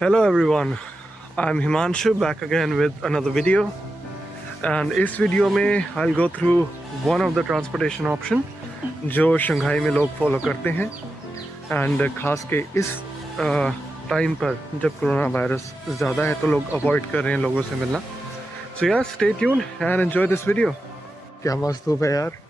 Hello everyone, I'm Himanshu back again with another video, and इस वीडियो में I'll go through one of the transportation option जो शंघाई में लोग फॉलो करते हैं and खास के इस टाइम पर जब कोरोना वायरस ज़्यादा है तो लोग अवॉइड कर रहे हैं लोगों से मिलना. So yeah, stay tuned and enjoy this video. क्या मस्त धूप है यार.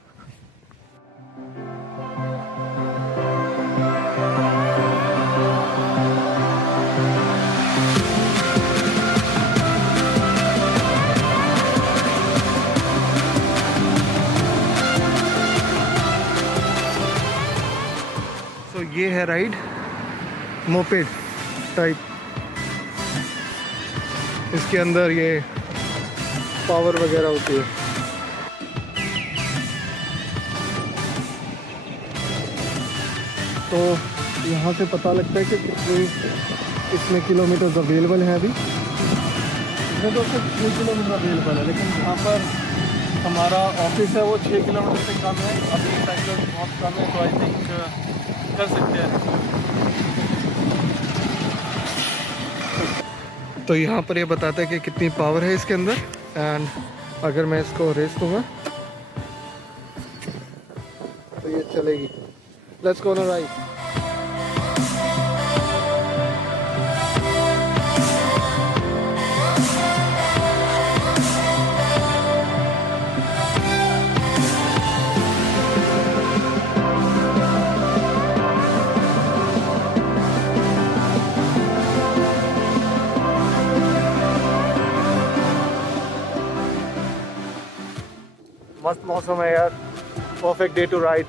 तो ये है राइड मोपेड टाइप. इसके अंदर ये पावर वगैरह होती है. तो यहाँ से पता लगता है कि कितने इसमें किलोमीटर अवेलेबल है. अभी इसमें तो सिर्फ 6 किलोमीटर अवेलेबल है, लेकिन यहाँ पर हमारा ऑफिस है वो 6 किलोमीटर से कम है. अभी साइकिल बहुत कम है, तो आई थिंक कर सकते हैं. तो यहाँ पर ये बताता है कि कितनी पावर है इसके अंदर. एंड अगर मैं इसको रेस दूंगा तो ये चलेगी. Let's go on a ride. मस्त मौसम है यार. Perfect day to ride.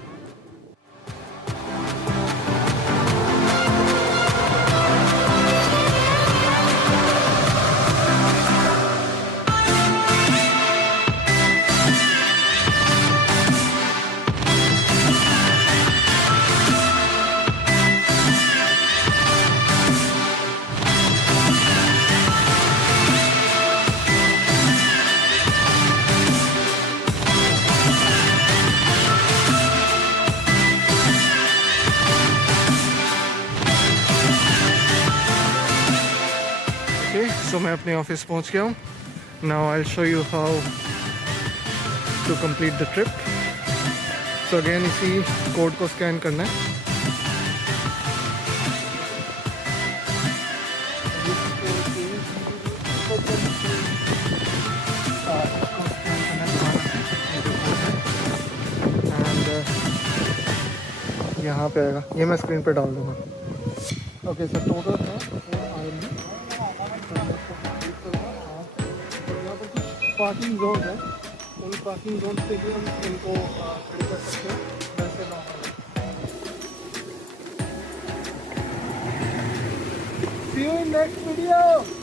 So मैं अपने ऑफिस पहुंच गया हूँ. Now I will show you how to complete the trip. So again इसी कोड को स्कैन करना है. एंड यहाँ पे आएगा. ये मैं स्क्रीन पे डाल दूँगा. ओके सर, टोटल है पार्किंग जोन है. उन पार्किंग जोन से भी हम इनको खड़े कर सकते हैं वैसे normal. See you in next video.